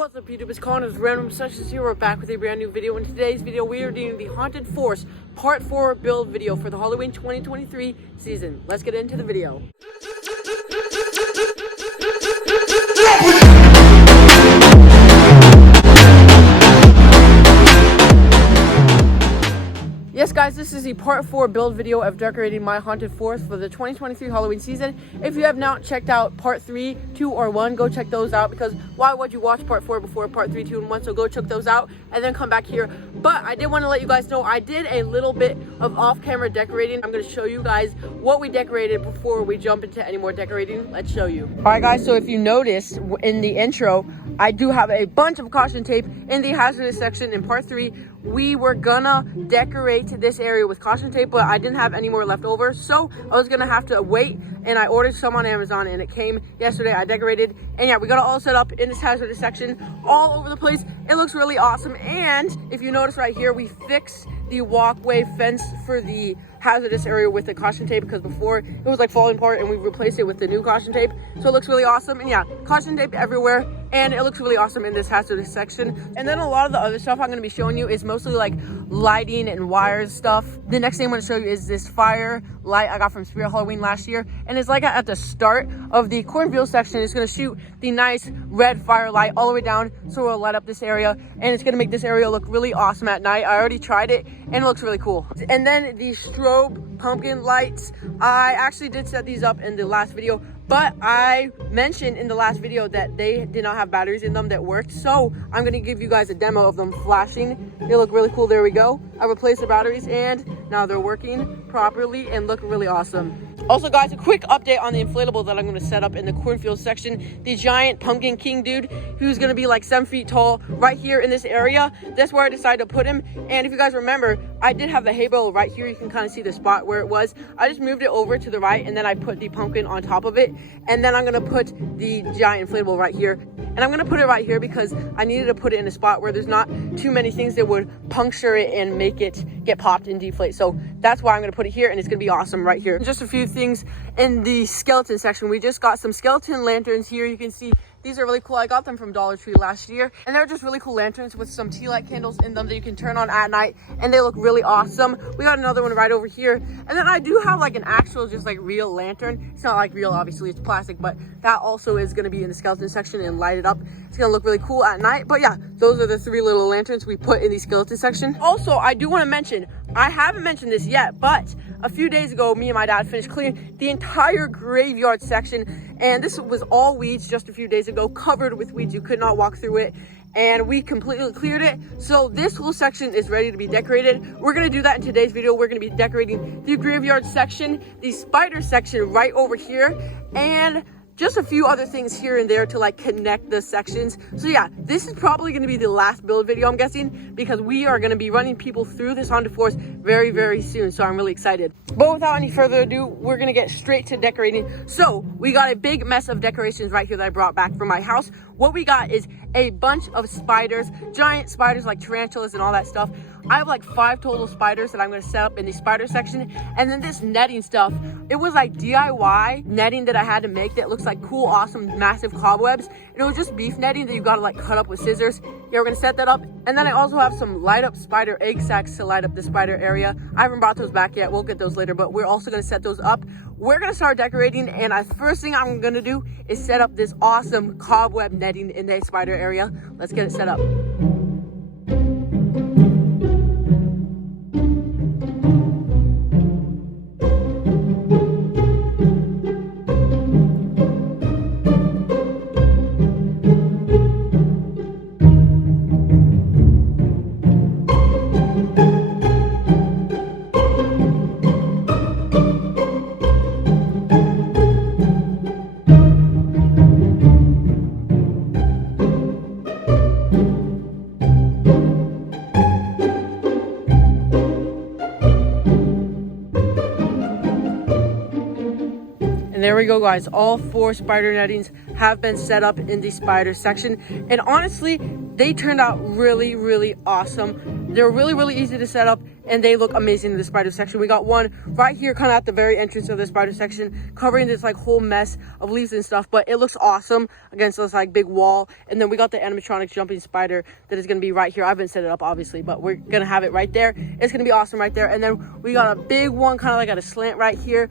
What's up YouTube, it's Connors Random Sessions here. We're back with a brand new video. In today's video we are doing the Haunted Forest Part 4 build video for the Halloween 2023 season. Let's get into the video. Yes guys, this is the part 4 build video of decorating my Haunted Forest for the 2023 Halloween season. If you have not checked out part 3, 2, or 1, go check those out, because why would you watch part 4 before part 3, 2, and 1? So go check those out and then come back here. But I did want to let you guys know I did a little bit of off-camera decorating. I'm going to show you guys what we decorated before we jump into any more decorating. Let's show you. Alright guys, so if you noticed in the intro, I do have a bunch of caution tape in the hazardous section. In part 3, we were gonna decorate this area with caution tape, but I didn't have any more left over, so I was gonna have to wait, and I ordered some on Amazon and it came yesterday. I decorated, and yeah, we got it all set up in this hazardous section all over the place. It looks really awesome. And if you notice right here, we fixed the walkway fence for the hazardous area with the caution tape, because before it was like falling apart, and we replaced it with the new caution tape, so it looks really awesome. And yeah, caution tape everywhere, and it looks really awesome in this hazardous section. And then a lot of the other stuff I'm going to be showing you is mostly like lighting and wires stuff. The next thing I'm going to show you is this fire light I got from Spirit Halloween last year, and it's like at the start of the cornfield section. It's going to shoot the nice red fire light all the way down, so it'll light up this area, and it's going to make this area look really awesome at night. I already tried it and it looks really cool. And then the strobe pumpkin lights, I actually did set these up in the last video, but I mentioned in the last video that they did not have batteries in them that worked, so I'm going to give you guys a demo of them flashing. They look really cool. There we go. I replaced the batteries and now they're working properly and look really awesome. Also guys, a quick update on the inflatable that I'm going to set up in the cornfield section. The giant pumpkin king dude, who's going to be like 7 feet tall, right here in this area. That's where I decided to put him. And if you guys remember, I did have the hay bale right here. You can kind of see the spot where it was. I just moved it over to the right, and then I put the pumpkin on top of it. And then I'm going to put the giant inflatable right here. And I'm going to put it right here because I needed to put it in a spot where there's not too many things that would puncture it and make it get popped and deflate. So that's why I'm going to put it here, and it's going to be awesome right here. Just a few things in the skeleton section. We just got some skeleton lanterns here. You can see these are really cool. I got them from Dollar Tree last year, and they're just really cool lanterns with some tea light candles in them that you can turn on at night, and they look really awesome. We got another one right over here, and then I do have like an actual just like real lantern. It's not like real, obviously, it's plastic, but that also is going to be in the skeleton section and light it up. It's going to look really cool at night. But yeah, those are the 3 little lanterns we put in the skeleton section. Also, I do want to mention, I haven't mentioned this yet, but a few days ago, me and my dad finished clearing the entire graveyard section, and this was all weeds just a few days ago, covered with weeds. You could not walk through it, and we completely cleared it. So this whole section is ready to be decorated. We're going to do that in today's video. We're going to be decorating the graveyard section, the spider section right over here, and just a few other things here and there to like connect the sections. So yeah, this is probably going to be the last build video, I'm guessing, because we are going to be running people through this haunted forest very, very soon. So I'm really excited. But without any further ado, we're going to get straight to decorating. So we got a big mess of decorations right here that I brought back from my house. What we got is a bunch of spiders, giant spiders like tarantulas and all that stuff. I have like 5 total spiders that I'm going to set up in the spider section. And then this netting stuff, it was like DIY netting that I had to make that looks like cool, awesome, massive cobwebs. And it was just beef netting that you got to like cut up with scissors. Yeah, we're going to set that up. And then I also have some light up spider egg sacs to light up the spider area. I haven't brought those back yet. We'll get those later, but we're also going to set those up. We're going to start decorating, and the first thing I'm going to do is set up this awesome cobweb netting in the spider area. Let's get it set up. And there we go guys, all 4 spider nettings have been set up in the spider section, and honestly they turned out really, really awesome. They're really, really easy to set up, and they look amazing in the spider section. We got one right here, kind of at the very entrance of the spider section, covering this like whole mess of leaves and stuff, but it looks awesome against this like big wall. And then we got the animatronic jumping spider that is going to be right here. I haven't set it up obviously, but we're going to have it right there. It's going to be awesome right there. And then we got a big one kind of like at a slant right here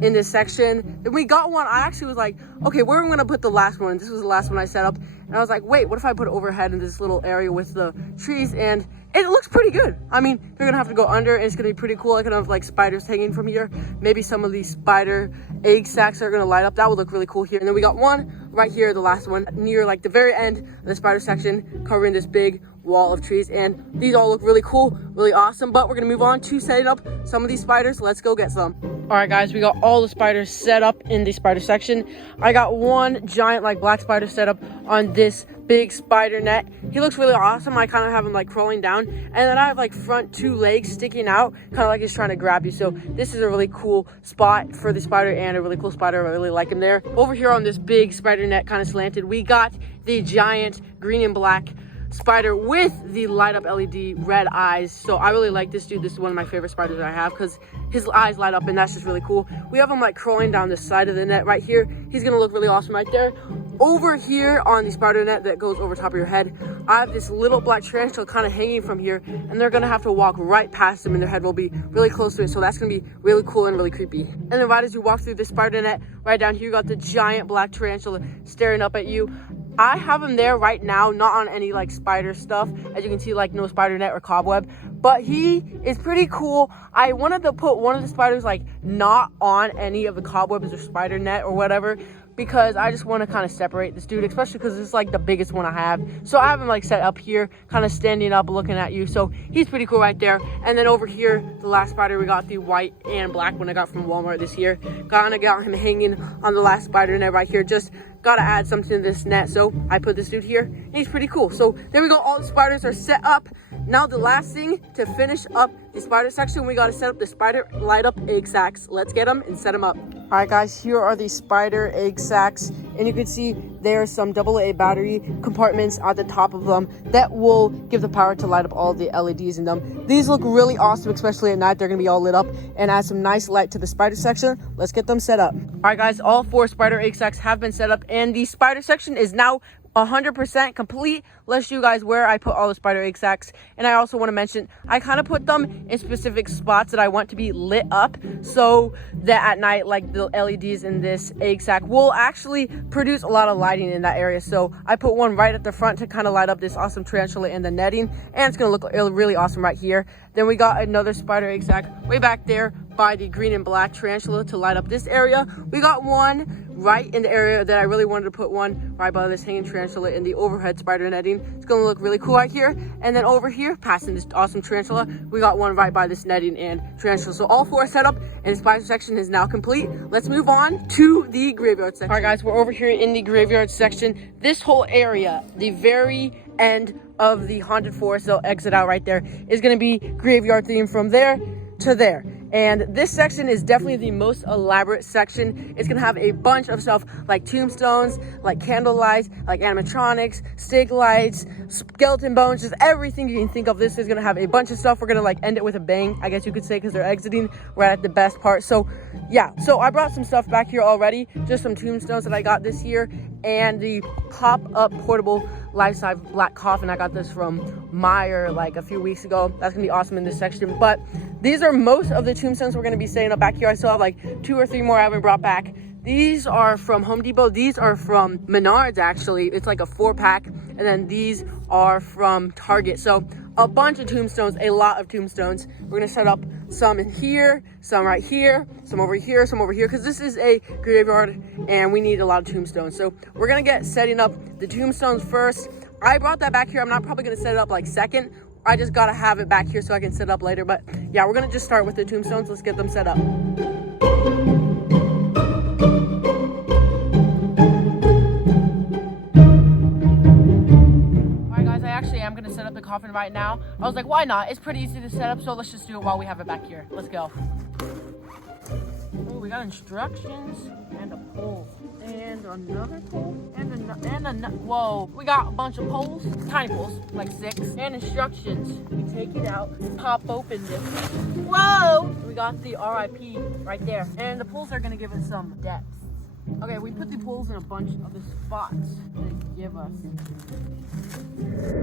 in this section. Then we got one, I actually was like, okay, where am I gonna put the last one? This was the last one I set up, and I was like, wait, what if I put it overhead in this little area with the trees? And it looks pretty good. I mean, they're gonna have to go under, and it's gonna be pretty cool. I can have like spiders hanging from here. Maybe some of these spider egg sacs are gonna light up. That would look really cool here. And then we got one right here, the last one, near like the very end of the spider section, covering this big wall of trees. And these all look really cool, really awesome. But we're gonna move on to setting up some of these spiders. Let's go get some. All right, guys, we got all the spiders set up in the spider section. I got one giant like black spider set up on this big spider net. He looks really awesome. I kind of have him like crawling down, and then I have like front 2 legs sticking out, kind of like he's trying to grab you. So this is a really cool spot for the spider, and a really cool spider. I really like him there. Over here on this big spider net, kind of slanted, we got the giant green and black spider with the light up LED red eyes. So I really like this dude. This is one of my favorite spiders that I have because his eyes light up, and that's just really cool. We have him like crawling down the side of the net right here. He's gonna look really awesome right there. Over here on the spider net that goes over top of your head, I have this little black tarantula kind of hanging from here, and they're gonna have to walk right past him, and their head will be really close to it. So that's gonna be really cool and really creepy. And then right as you walk through the spider net, right down here, you got the giant black tarantula staring up at you. I have him there right now, not on any like spider stuff. As you can see, like no spider net or cobweb, but he is pretty cool. I wanted to put one of the spiders like not on any of the cobwebs or spider net or whatever, because I just want to kind of separate this dude, especially because it's like the biggest one I have. So I have him like set up here, kind of standing up looking at you. So he's pretty cool right there. And then over here, the last spider, we got the white and black one I got from Walmart this year. Kind of got him hanging on the last spider net right here. Just gotta add something to this net, so I put this dude here, and he's pretty cool. So there we go, all the spiders are set up. Now the last thing to finish up the spider section, we gotta set up the spider light up egg sacs. Let's get them and set them up. All right, guys, here are the spider egg sacs, and you can see there are some AA battery compartments at the top of them that will give the power to light up all the LEDs in them. These look really awesome, especially at night. They're gonna be all lit up and add some nice light to the spider section. Let's get them set up. All right, guys, all 4 spider egg sacs have been set up, and the spider section is now 100% complete. Let's show you guys where I put all the spider egg sacs. And I also want to mention, I kind of put them in specific spots that I want to be lit up, so that at night, like the LEDs in this egg sac will actually produce a lot of lighting in that area. So I put one right at the front to kind of light up this awesome tarantula and the netting, and it's gonna look really awesome right here. Then we got another spider egg sac way back there by the green and black tarantula to light up this area. We got one right in the area that I really wanted to put one right by this hanging tarantula in the overhead spider netting. It's gonna look really cool right here. And then over here, passing this awesome tarantula, we got one right by this netting and tarantula. So all 4 are set up, and the spider section is now complete. Let's move on to the graveyard section. All right, guys, we're over here in the graveyard section. This whole area, the very end of the haunted forest, they'll exit out right there, is gonna be graveyard theme from there to there. And this section is definitely the most elaborate section. It's gonna have a bunch of stuff like tombstones, like candle lights, like animatronics, stick lights, skeleton bones, just everything you can think of. This is gonna have a bunch of stuff. We're gonna like end it with a bang, I guess you could say, because they're exiting right at the best part. So yeah, so I brought some stuff back here already, just some tombstones that I got this year, and the pop-up portable life-size black coffin. I got this from Meijer like a few weeks ago. That's gonna be awesome in this section. But these are most of the tombstones we're gonna be setting up back here. I still have like 2 or 3 more I haven't brought back. These are from Home Depot. These are from Menards, actually. It's like a 4-pack. And then these are from Target. So a bunch of tombstones, a lot of tombstones. We're gonna set up some in here, some right here, some over here, some over here, because this is a graveyard and we need a lot of tombstones. So we're gonna get setting up the tombstones first. I brought that back here. I'm not probably gonna set it up like second. I just gotta have it back here so I can set up later. But yeah, we're gonna just start with the tombstones. Let's get them set up. I'm gonna set up the coffin right now. I was like, why not? It's pretty easy to set up, so let's just do it while we have it back here. Let's go. Oh, we got instructions and a pole. And another pole. Whoa. We got a bunch of poles. Tiny poles, like 6. And instructions. We take it out, pop open this. Whoa! We got the RIP right there. And the poles are gonna give us some depth. Okay, we put the poles in a bunch of the spots they give us.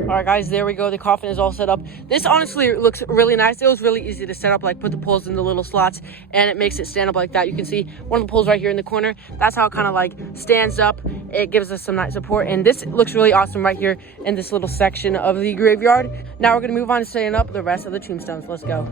All right, guys, there we go. The coffin is all set up. This honestly looks really nice. It was really easy to set up, like put the poles in the little slots, and it makes it stand up like that. You can see one of the poles right here in the corner. That's how it kind of like stands up. It gives us some nice support, and this looks really awesome right here in this little section of the graveyard. Now we're gonna move on to setting up the rest of the tombstones. Let's go.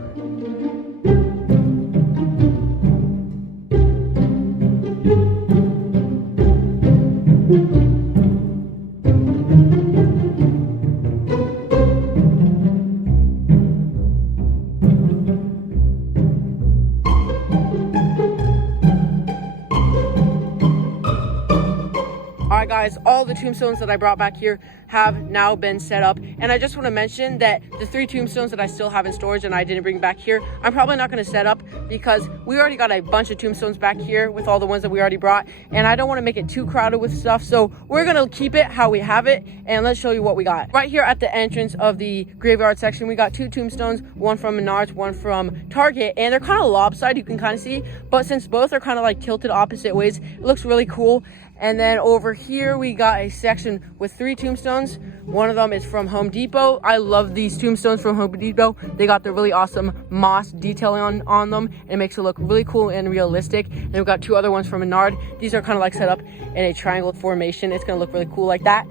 Alright guys, all the tombstones that I brought back here have now been set up, and I just want to mention that the 3 tombstones that I still have in storage and I didn't bring back here, I'm probably not going to set up because we already got a bunch of tombstones back here with all the ones that we already brought, and I don't want to make it too crowded with stuff, so we're going to keep it how we have it, and let's show you what we got. Right here at the entrance of the graveyard section, we got 2 tombstones, one from Menards, one from Target, and they're kind of lopsided, you can kind of see, but since both are kind of like tilted opposite ways, it looks really cool. And then over here, we got a section with 3 tombstones. One of them is from Home Depot. I love these tombstones from Home Depot. They got the really awesome moss detailing on them. And it makes it look really cool and realistic. And we've got 2 other ones from Menard. These are kind of like set up in a triangle formation. It's gonna look really cool like that.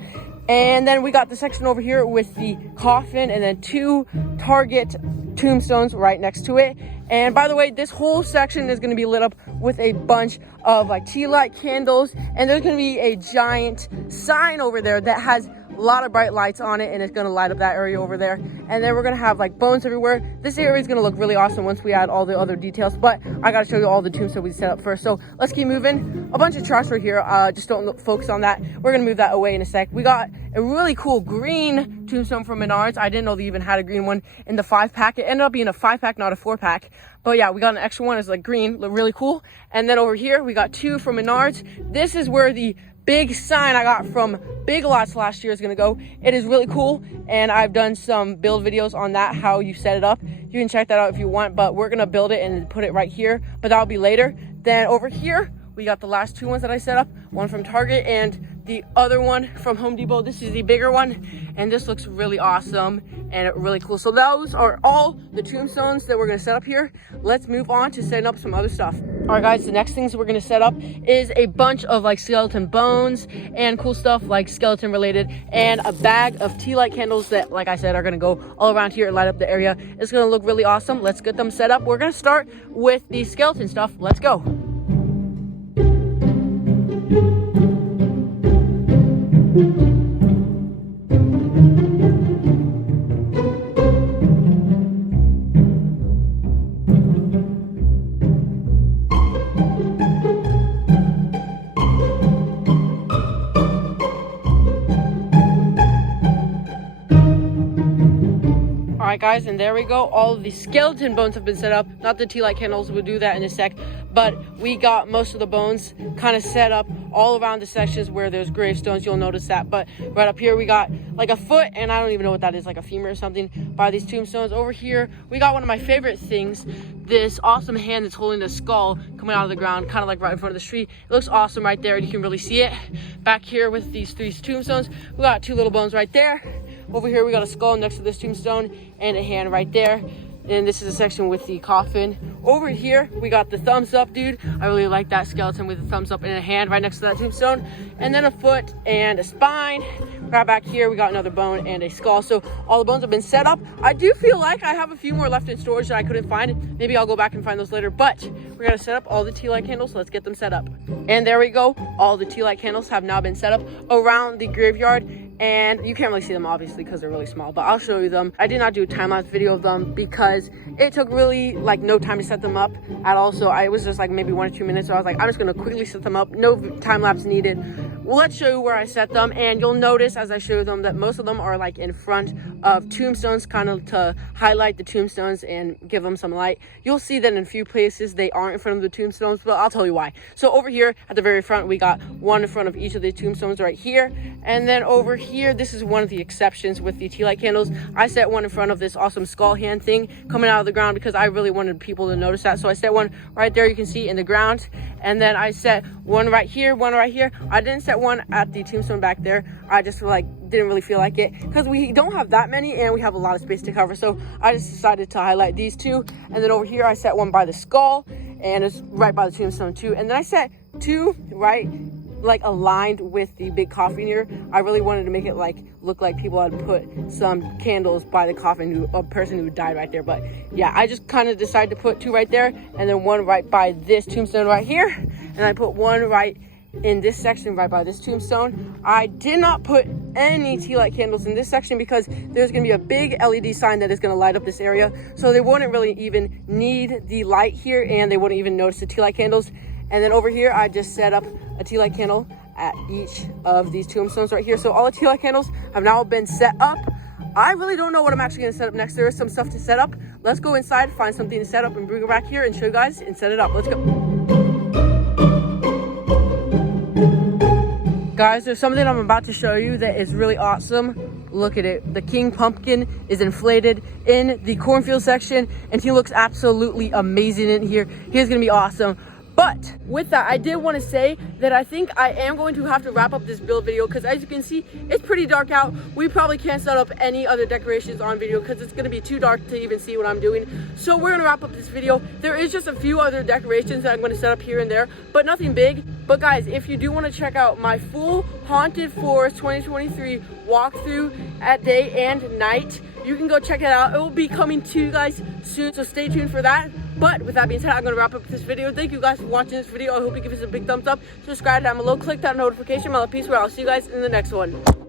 And then we got the section over here with the coffin and then 2 Target tombstones right next to it. And by the way, this whole section is going to be lit up with a bunch of like tea light candles, and there's going to be a giant sign over there that has a lot of bright lights on it, and it's going to light up that area over there. And then we're going to have like bones everywhere. This area is going to look really awesome once we add all the other details, but I got to show you all the tombstones we set up first. So let's keep moving. A bunch of trash right here, just don't focus on that. We're going to move that away in a sec. We got a really cool green tombstone from Menards. I didn't know they even had a green one in the 5-pack. It ended up being a 5-pack, not a 4-pack. But yeah, we got an extra one. It's like green, look really cool. And then over here, we got 2 from Menards. This is where the big sign I got from Big Lots last year is gonna go. It is really cool, and I've done some build videos on that, how you set it up. You can check that out if you want, but we're gonna build it and put it right here, but that'll be later. Then over here, we got the last 2 ones that I set up, one from Target and the other one from Home Depot. This is the bigger one, and this looks really awesome and really cool. So those are all the tombstones that we're gonna set up here. Let's move on to setting up some other stuff. All right guys, the next things we're gonna set up is a bunch of like skeleton bones and cool stuff like skeleton related, and a bag of tea light candles that, like I said, are gonna go all around here and light up the area. It's gonna look really awesome. Let's get them set up. We're gonna start with the skeleton stuff. Let's go. Alright guys, and there we go. All of the skeleton bones have been set up. Not the tea light candles, we'll do that in a sec. But we got most of the bones kind of set up all around the sections where there's gravestones. You'll notice that. But right up here, we got like a foot, and I don't even know what that is, like a femur or something, by these tombstones. Over here, we got one of my favorite things, this awesome hand that's holding the skull coming out of the ground, kind of like right in front of the tree. It looks awesome right there, and you can really see it. Back here with these 3 tombstones, we got 2 little bones right there. Over here, we got a skull next to this tombstone and a hand right there. And this is a section with the coffin. Over here, we got the thumbs up dude. I really like that skeleton with a thumbs up and a hand right next to that tombstone. And then a foot and a spine. Right back here, we got another bone and a skull. So all the bones have been set up. I do feel like I have a few more left in storage that I couldn't find. Maybe I'll go back and find those later. But we're gonna set up all the tea light candles. So let's get them set up. And there we go. All the tea light candles have now been set up around the graveyard. And you can't really see them obviously because they're really small, but I'll show you them. I did not do a time-lapse video of them because it took really like no time to set them up at all. So it was just like maybe 1 or 2 minutes. So I was like, I'm just gonna quickly set them up. No time-lapse needed. let's show you where I set them. And you'll notice as I show them that most of them are like in front of tombstones, kind of to highlight the tombstones and give them some light. You'll see that in a few places they aren't in front of the tombstones, but I'll tell you why. So over here at the very front, we got one in front of each of the tombstones right here. And then over here, this is one of the exceptions with the tea light candles. I set one in front of this awesome skull hand thing coming out of the ground because I really wanted people to notice that. So I set one right there, you can see in the ground. And then I set one right here, one right here. I didn't set one at the tombstone back there. I just didn't really feel like it because we don't have that many and we have a lot of space to cover. So I just decided to highlight these two. And then over here, I set one by the skull and it's right by the tombstone too. And then I set two right aligned with the big coffin here. I really wanted to make it look like people had put some candles by the coffin, a person who died right there. But yeah, I just kind of decided to put two right there and then one right by this tombstone right here. And I put one right in this section right by this tombstone. I did not put any tea light candles in this section because there's going to be a big LED sign that is going to light up this area. So they wouldn't really even need the light here and they wouldn't even notice the tea light candles. And then over here, I just set up a tea light candle at each of these tombstones right here. So all the tea light candles have now been set up. I really don't know what I'm actually going to set up next. There is some stuff to set up. Let's go inside, find something to set up and bring it back here and show you guys and set it up. Let's go. Guys, there's something I'm about to show you that is really awesome. Look at it. The King Pumpkin is inflated in the cornfield section and he looks absolutely amazing in here. He's going to be awesome. But with that, I did want to say that I think I am going to have to wrap up this build video because as you can see, it's pretty dark out. We probably can't set up any other decorations on video because it's going to be too dark to even see what I'm doing. So we're going to wrap up this video. There is just a few other decorations that I'm going to set up here and there, but nothing big. But guys, if you do want to check out my full Haunted Forest 2023 walkthrough at day and night, you can go check it out. It will be coming to you guys soon, so stay tuned for that. But with that being said, I'm going to wrap up this video. Thank you guys for watching this video. I hope you give us a big thumbs up. Subscribe down below. Click that notification bell. Peace. I'll see you guys in the next one.